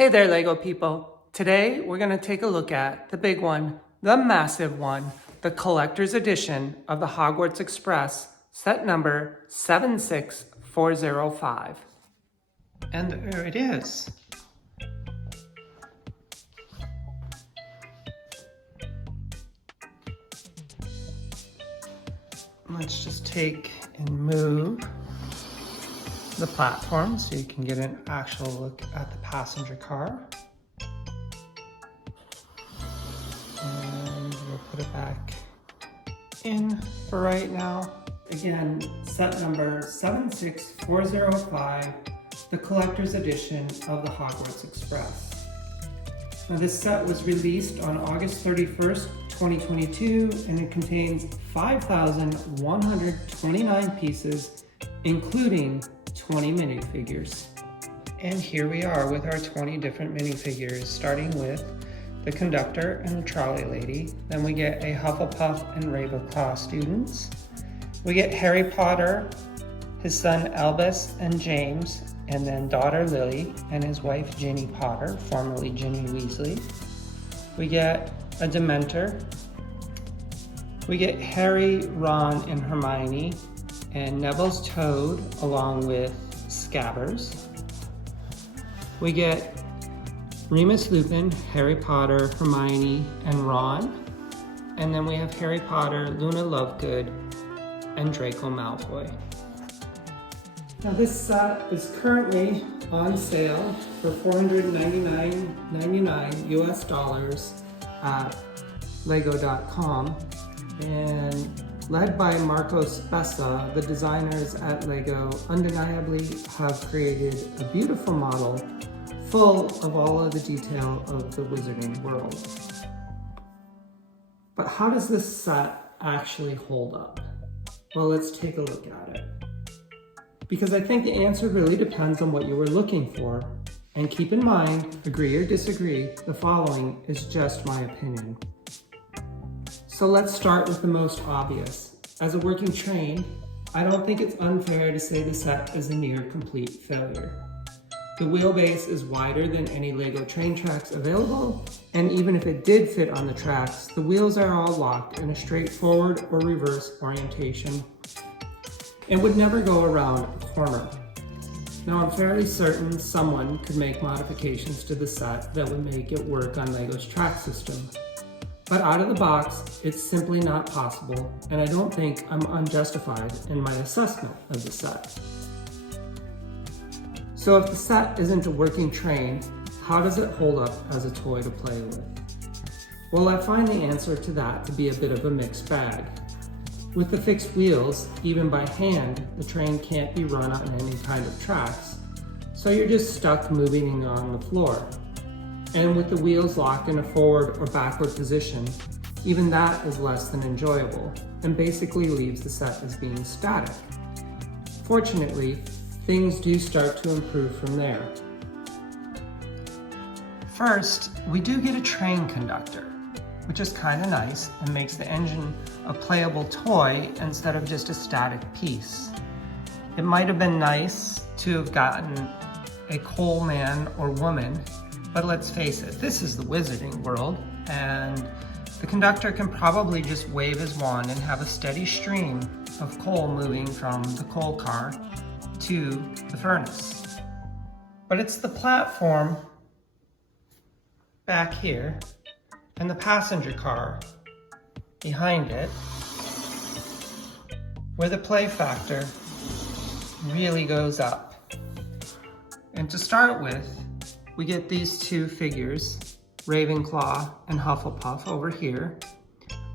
Hey there, Lego people. Today, we're going to take a look at the big one, the massive one, the collector's edition of the Hogwarts Express, set number 76405. And there it is. Let's just take and move the platform so you can get an actual look at the passenger car. And we'll put it back in for right now. Again, set number 76405, the collector's edition of the Hogwarts Express. Now this set was released on August 31st, 2022, and it contains 5,129 pieces, including 20 minifigures. And here we are with our 20 different minifigures, starting with the conductor and the trolley lady. Then we get a Hufflepuff and Ravenclaw students. We get Harry Potter, his son Albus and James, and then daughter Lily and his wife Ginny Potter, formerly Ginny Weasley. We get a Dementor. We get Harry, Ron, and Hermione, and Neville's Toad along with Scabbers. We get Remus Lupin, Harry Potter, Hermione, and Ron. And then we have Harry Potter, Luna Lovegood, and Draco Malfoy. Now this set is currently on sale for $499.99 US dollars at lego.com, and led by Marcos Bessa, the designers at Lego undeniably have created a beautiful model full of all of the detail of the wizarding world. But how does this set actually hold up? Well, let's take a look at it. Because I think the answer really depends on what you were looking for. And keep in mind, agree or disagree, the following is just my opinion. So let's start with the most obvious. As a working train, I don't think it's unfair to say the set is a near complete failure. The wheelbase is wider than any Lego train tracks available, and even if it did fit on the tracks, the wheels are all locked in a straightforward or reverse orientation and would never go around a corner. Now, I'm fairly certain someone could make modifications to the set that would make it work on Lego's track system. But out of the box, it's simply not possible, and I don't think I'm unjustified in my assessment of the set. So if the set isn't a working train, how does it hold up as a toy to play with? Well, I find the answer to that to be a bit of a mixed bag. With the fixed wheels, even by hand, the train can't be run on any kind of tracks, so you're just stuck moving on the floor. And with the wheels locked in a forward or backward position, even that is less than enjoyable and basically leaves the set as being static. Fortunately, things do start to improve from there. First, we do get a train conductor, which is kind of nice and makes the engine a playable toy instead of just a static piece. It might have been nice to have gotten a coal man or woman, but let's face it, this is the wizarding world, and the conductor can probably just wave his wand and have a steady stream of coal moving from the coal car to the furnace. But it's the platform back here and the passenger car behind it where the play factor really goes up. And to start with, we get these two figures, Ravenclaw and Hufflepuff over here,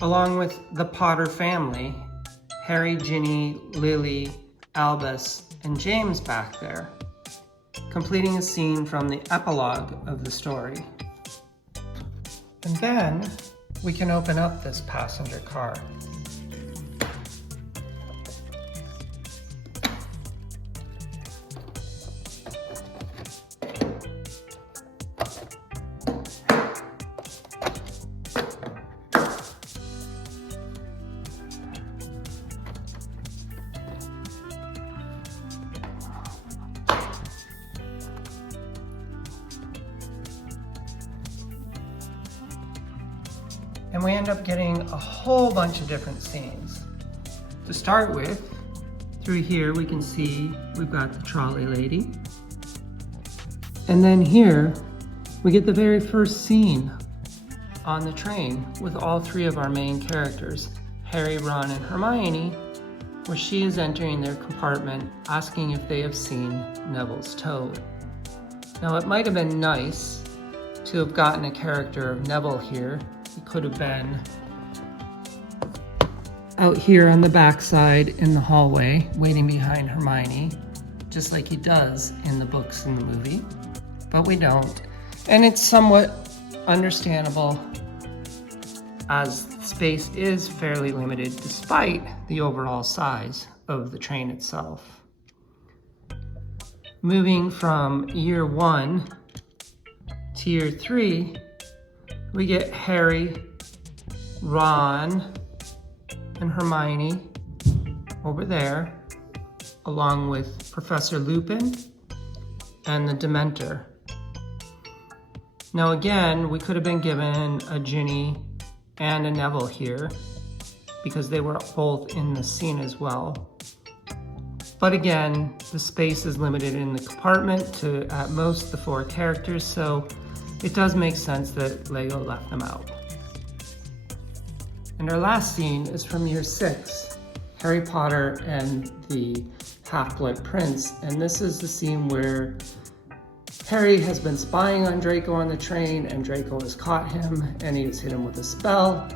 along with the Potter family, Harry, Ginny, Lily, Albus, and James back there, completing a scene from the epilogue of the story. And then we can open up this passenger car. and we end up getting a whole bunch of different scenes. To start with, through here we can see we've got the trolley lady. And then here we get the very first scene on the train with all three of our main characters, Harry, Ron, and Hermione, where she is entering their compartment asking if they have seen Neville's toad. Now it might have been nice to have gotten a character of Neville here. He could have been out here on the backside in the hallway waiting behind Hermione, just like he does in the books and the movie, but we don't. And it's somewhat understandable as space is fairly limited despite the overall size of the train itself. Moving from year 1 to year 3, we get Harry, Ron, and Hermione over there, along with Professor Lupin and the Dementor. Now again, we could have been given a Ginny and a Neville here because they were both in the scene as well. But again, the space is limited in the compartment to at most the 4 characters, so it does make sense that Lego left them out. And our last scene is from year 6, Harry Potter and the Half-Blood Prince. And this is the scene where Harry has been spying on Draco on the train, and Draco has caught him, and he has hit him with a spell,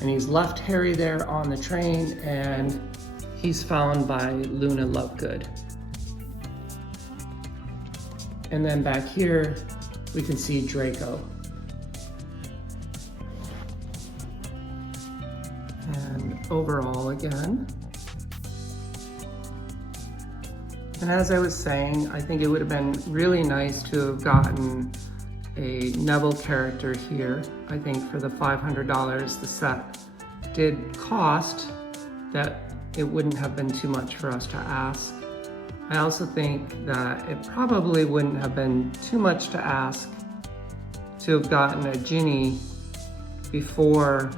and he's left Harry there on the train, and he's found by Luna Lovegood. And then back here, we can see Draco. And overall again. And as I was saying, I think it would have been really nice to have gotten a Neville character here. I think for the $500 the set did cost, that it wouldn't have been too much for us to ask. I also think that it probably wouldn't have been too much to ask to have gotten a Ginny before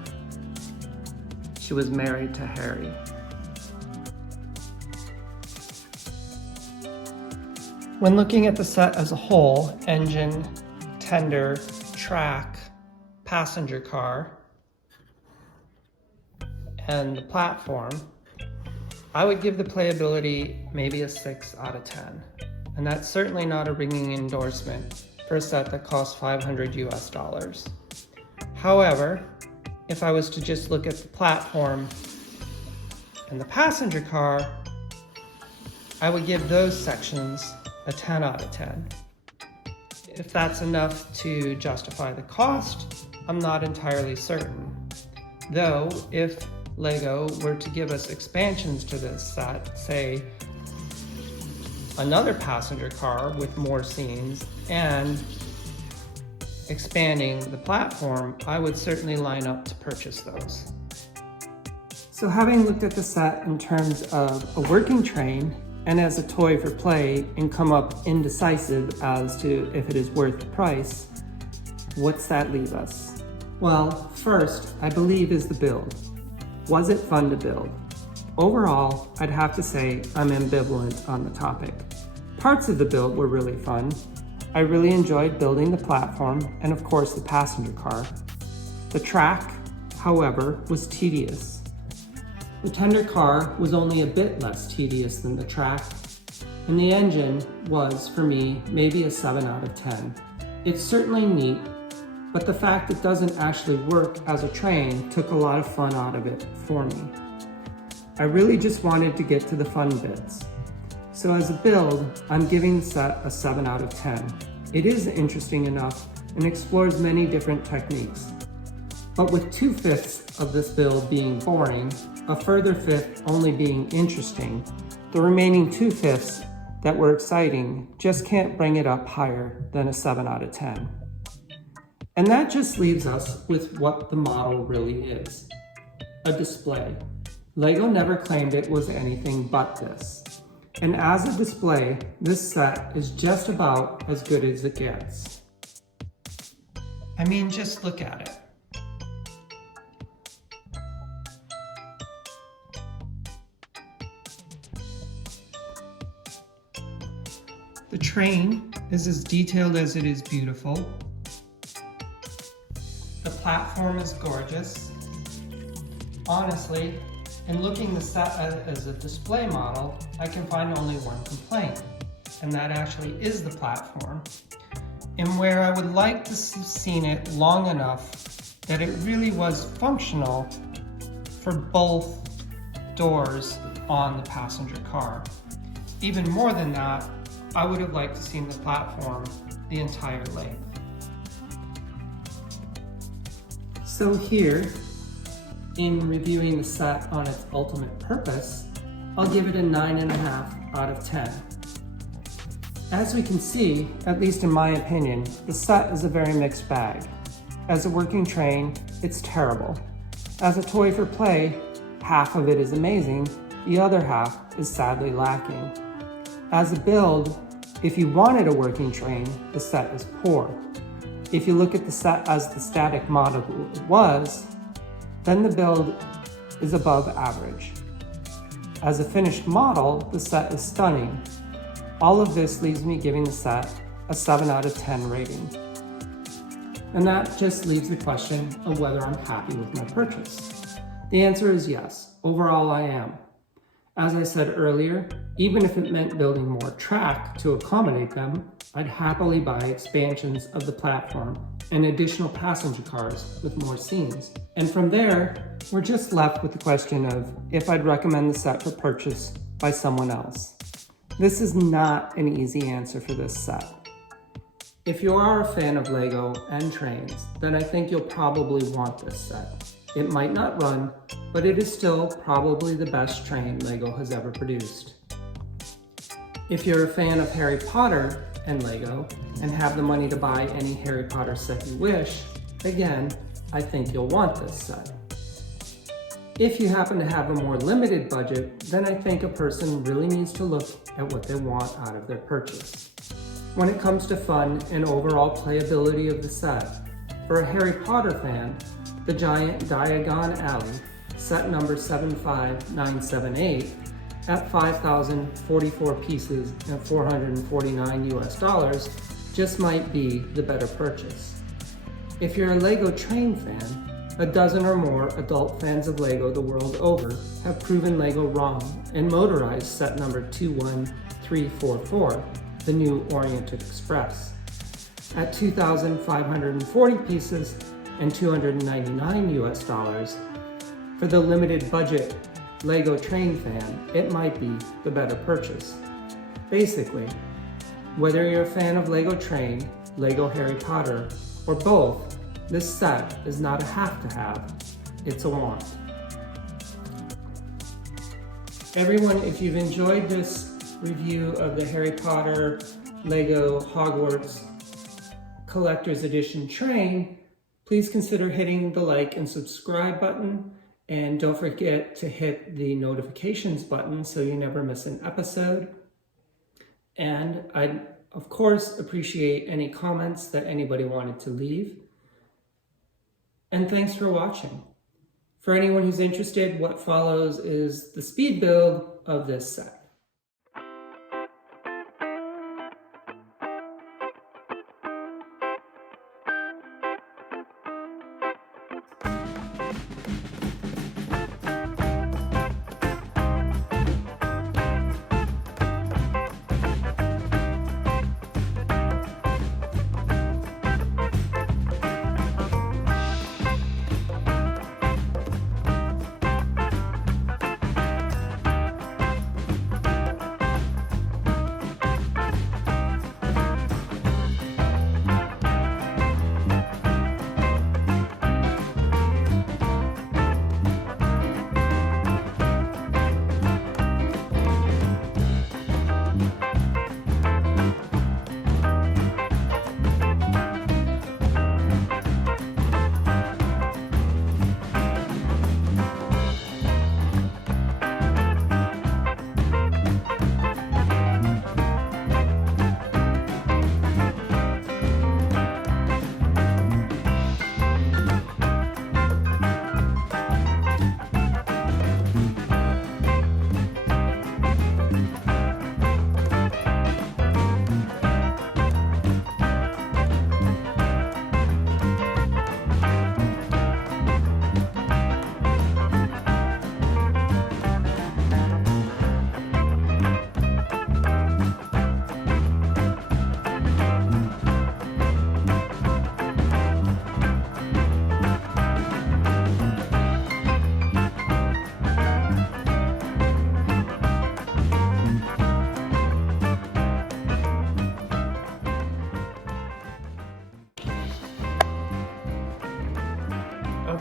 she was married to Harry. When looking at the set as a whole, engine, tender, track, passenger car, and the platform, I would give the playability maybe a 6 out of 10. And that's certainly not a ringing endorsement for a set that costs $500 US. However, if I was to just look at the platform and the passenger car, I would give those sections a 10 out of 10. If that's enough to justify the cost, I'm not entirely certain. Though, if Lego were to give us expansions to this set, say another passenger car with more scenes and expanding the platform, I would certainly line up to purchase those. So having looked at the set in terms of a working train and as a toy for play and come up indecisive as to if it is worth the price, what's that leave us? Well, first, I believe is the build. Was it fun to build? Overall, I'd have to say I'm ambivalent on the topic. Parts of the build were really fun. I really enjoyed building the platform and of course the passenger car. The track, however, was tedious. The tender car was only a bit less tedious than the track, and the engine was, for me, maybe a 7 out of 10. It's certainly neat, but the fact it doesn't actually work as a train took a lot of fun out of it for me. I really just wanted to get to the fun bits. So as a build, I'm giving the set a 7 out of 10. It is interesting enough and explores many different techniques. But with 2/5 of this build being boring, a further 1/5 only being interesting, the remaining 2/5 that were exciting just can't bring it up higher than a 7 out of 10. And that just leaves us with what the model really is. A display. Lego never claimed it was anything but this. And as a display, this set is just about as good as it gets. I mean, just look at it. train is as detailed as it is beautiful. The platform is gorgeous. Honestly, in looking the set as a display model, I can find only one complaint, and that actually is the platform. And where I would like to have seen it long enough that it really was functional for both doors on the passenger car. Even more than that, I would have liked to see the platform the entire length. So here, in reviewing the set on its ultimate purpose, I'll give it a 9.5 out of 10. As we can see, at least in my opinion, the set is a very mixed bag. As a working train, it's terrible. As a toy for play, half of it is amazing, the other half is sadly lacking. As a build, if you wanted a working train, the set is poor. If you look at the set as the static model was, then the build is above average. As a finished model, the set is stunning. All of this leaves me giving the set a 7 out of 10 rating. And that just leaves the question of whether I'm happy with my purchase. The answer is yes. Overall, I am. As I said earlier, even if it meant building more track to accommodate them, I'd happily buy expansions of the platform and additional passenger cars with more scenes. And from there, we're just left with the question of if I'd recommend the set for purchase by someone else. This is not an easy answer for this set. If you are a fan of Lego and trains, then I think you'll probably want this set. It might not run, but it is still probably the best train Lego has ever produced. If you're a fan of Harry Potter and Lego and have the money to buy any Harry Potter set you wish, again, I think you'll want this set. If you happen to have a more limited budget, then I think a person really needs to look at what they want out of their purchase. When it comes to fun and overall playability of the set, for a Harry Potter fan, the giant Diagon Alley, set number 75978, at 5,044 pieces and $449 US, just might be the better purchase. If you're a Lego train fan, a dozen or more adult fans of Lego the world over have proven Lego wrong and motorized set number 21344, the new Oriented Express, at 2,540 pieces and $299 US. For the limited budget Lego train fan, it might be the better purchase. Basically, whether you're a fan of Lego train, Lego Harry Potter, or both, this set is not a have-to-have, it's a want. Everyone, if you've enjoyed this review of the Harry Potter Lego Hogwarts Collector's Edition train, please consider hitting the like and subscribe button, and don't forget to hit the notifications button so you never miss an episode. And I'd, of course, appreciate any comments that anybody wanted to leave. And thanks for watching. For anyone who's interested, what follows is the speed build of this set.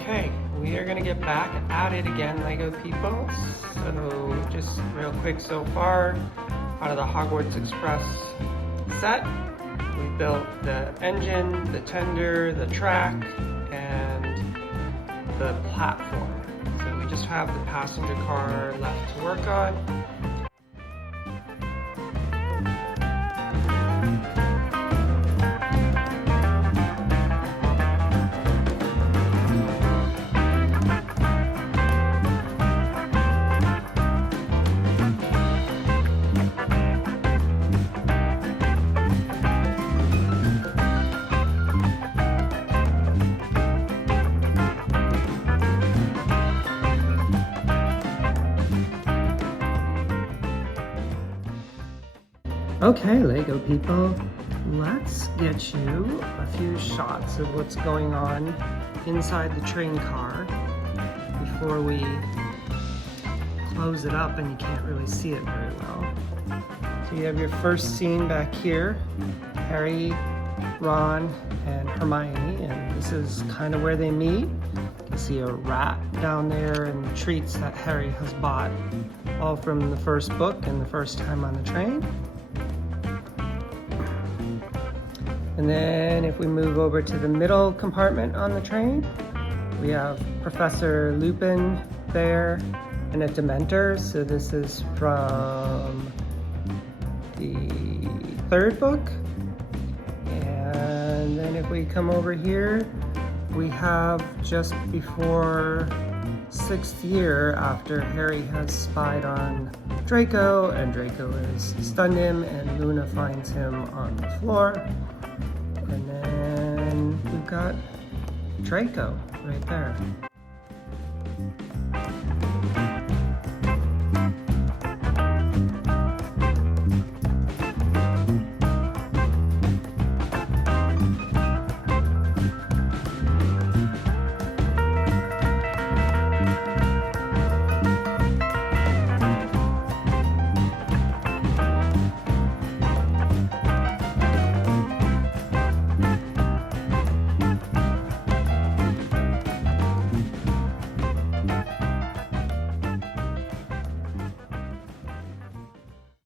Okay, we are gonna get back at it again, Lego people. So just real quick so far, out of the Hogwarts Express set, we built the engine, the tender, the track, and the platform. So we just have the passenger car left to work on. Okay, Lego people, let's get you a few shots of what's going on inside the train car before we close it up and you can't really see it very well. So you have your first scene back here, Harry, Ron, and Hermione, and this is kind of where they meet. You can see a rat down there and treats that Harry has bought, all from the first book and the first time on the train. And then if we move over to the middle compartment on the train, we have Professor Lupin there and a Dementor. So this is from the third book. And then if we come over here, we have just before 6th year after Harry has spied on Draco and Draco has stunned him and Luna finds him on the floor. And then we've got Draco right there.